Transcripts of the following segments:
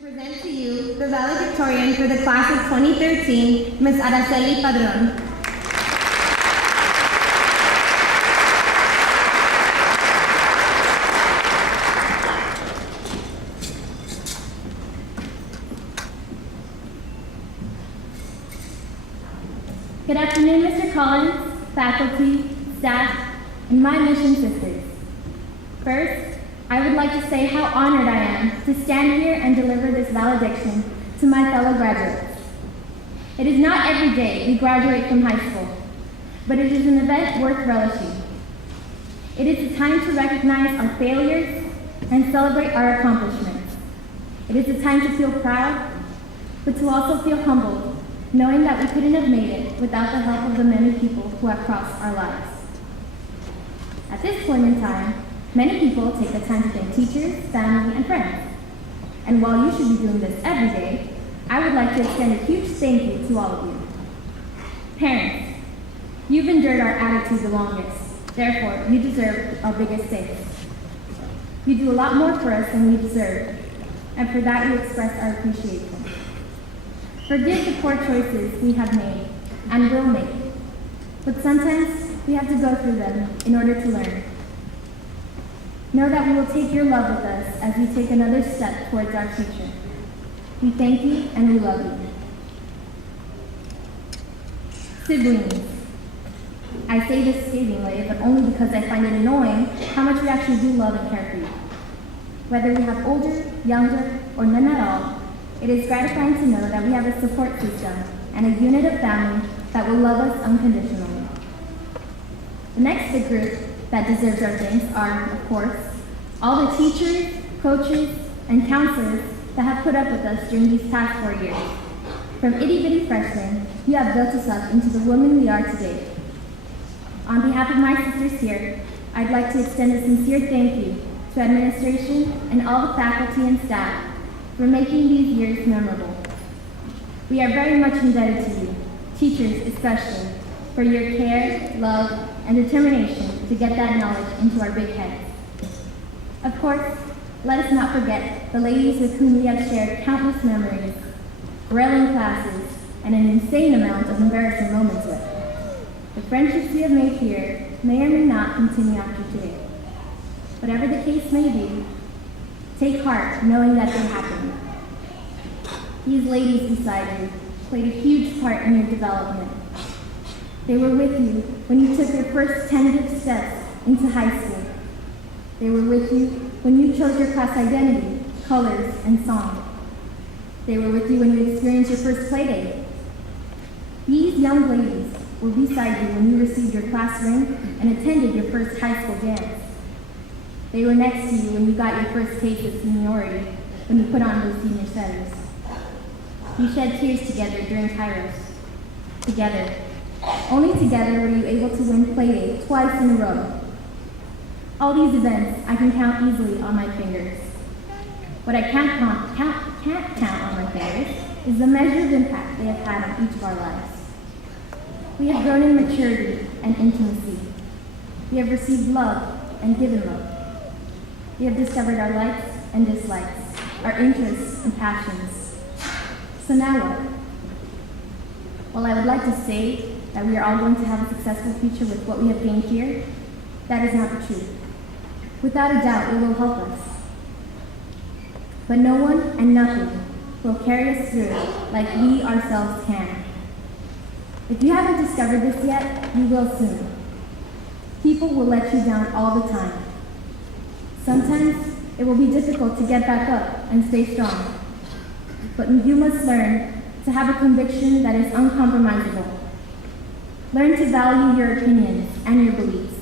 present to you the valedictorian for the class of 2013, Ms. Araceli Padron. Good afternoon, Mr. Collins, faculty, staff, and my mission sisters. First, I would like to say how honored I am to stand here and deliver this valediction to my fellow graduates. It is not every day we graduate from high school, but it is an event worth relishing. It is a time to recognize our failures and celebrate our accomplishments. It is a time to feel proud, but to also feel humbled, knowing that we couldn't have made it without the help of the many people who have crossed our lives. At this point in time, many people take the time to thank teachers, family, and friends. And while you should be doing this every day, I would like to extend a huge thank you to all of you. Parents, you've endured our attitude the longest. Therefore, you deserve our biggest thanks. You do a lot more for us than we deserve, and for that we express our appreciation. Forgive the poor choices we have made and will make, but sometimes we have to go through them in order to learn. Know that we will take your love with us as we take another step towards our future. We thank you and we love you. Siblings. I say this scathingly, but only because I find it annoying how much we actually do love and care for you. Whether we have older, younger, or none at all, it is gratifying to know that we have a support system and a unit of family that will love us unconditionally. The next big group that deserves our thanks are, of course, all the teachers, coaches, and counselors that have put up with us during these past 4 years. From itty-bitty freshmen, you have built us up into the women we are today. On behalf of my sisters here, I'd like to extend a sincere thank you to administration and all the faculty and staff for making these years memorable. We are very much indebted to you, teachers especially, for your care, love, and determination to get that knowledge into our big heads. Of course, let us not forget the ladies with whom we have shared countless memories, grilling classes, and an insane amount of embarrassing moments with. The friendships we have made here may or may not continue after today. Whatever the case may be, take heart knowing that they happened. These ladies beside you played a huge part in your development. They were with you when you took your first tentative steps into high school. They were with you when you chose your class identity, colors, and song. They were with you when you experienced your first play date. These young ladies were beside you when you received your class ring and attended your first high school dance. They were next to you when you got your first taste of seniority, when you put on those senior sweaters. You shed tears together during Kairos. Together. Only together were you able to win Playdate twice in a row. All these events I can count easily on my fingers. What I can't count on my fingers is the measure of impact they have had on each of our lives. We have grown in maturity and intimacy. We have received love and given love. We have discovered our likes and dislikes, our interests and passions. So now what? While I would like to say that we are all going to have a successful future with what we have gained here, that is not the truth. Without a doubt, it will help us. But no one and nothing will carry us through like we ourselves can. If you haven't discovered this yet, you will soon. People will let you down all the time. Sometimes it will be difficult to get back up and stay strong. But you must learn to have a conviction that is uncompromisable. Learn to value your opinions and your beliefs.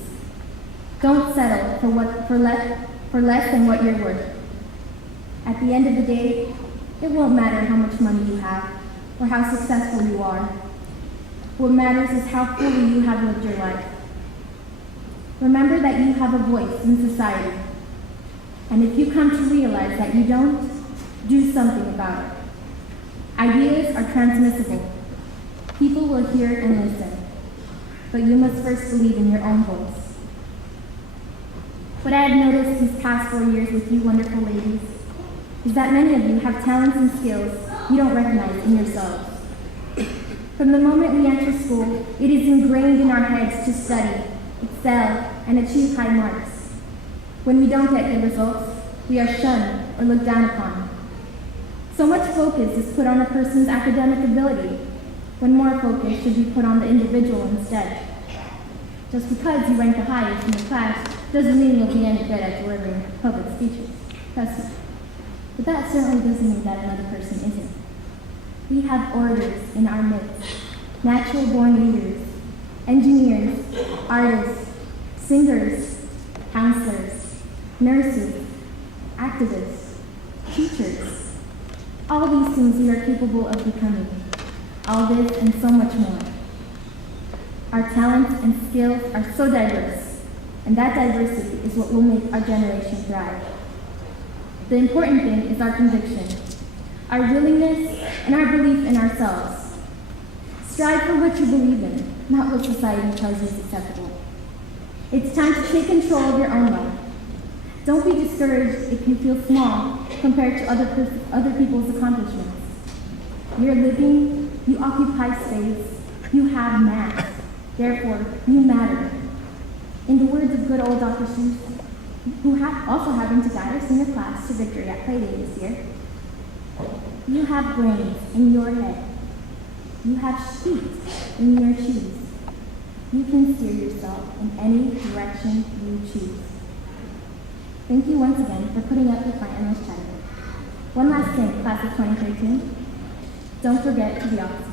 Don't settle for less than what you're worth. At the end of the day, it won't matter how much money you have or how successful you are. What matters is how fully you have lived your life. Remember that you have a voice in society. And if you come to realize that you don't, do something about it. Ideas are transmissible. People will hear and listen. But you must first believe in your own voice. What I have noticed these past 4 years with you wonderful ladies is that many of you have talents and skills you don't recognize in yourselves. From the moment we enter school, it is ingrained in our heads to study, excel, and achieve high marks. When we don't get good results, we are shunned or looked down upon. So much focus is put on a person's academic ability, when more focus should be put on the individual instead. Just because you rank the highest in the class doesn't mean you'll be any good at delivering public speeches. Trust me. But that certainly doesn't mean that another person isn't. We have orators in our midst, natural-born leaders, engineers, artists, singers, counselors, nurses, activists, teachers. All these things we are capable of becoming. All this and so much more. Our talents and skills are so diverse, and that diversity is what will make our generation thrive. The important thing is our conviction, our willingness, and our belief in ourselves. Strive for what you believe in, not what society tells you is acceptable. It's time to take control of your own life. Don't be discouraged if you feel small compared to other people's accomplishments. You're living, you occupy space, you have mass. Therefore, you matter. In the words of good old Dr. Seuss, who also happened to guide us in the class to victory at Play Day this year, you have brains in your head. You have feet in your shoes. You can steer yourself in any direction you choose. Thank you once again for putting up with my endless chatter. One last thing, class of 2013. Don't forget to be opposite.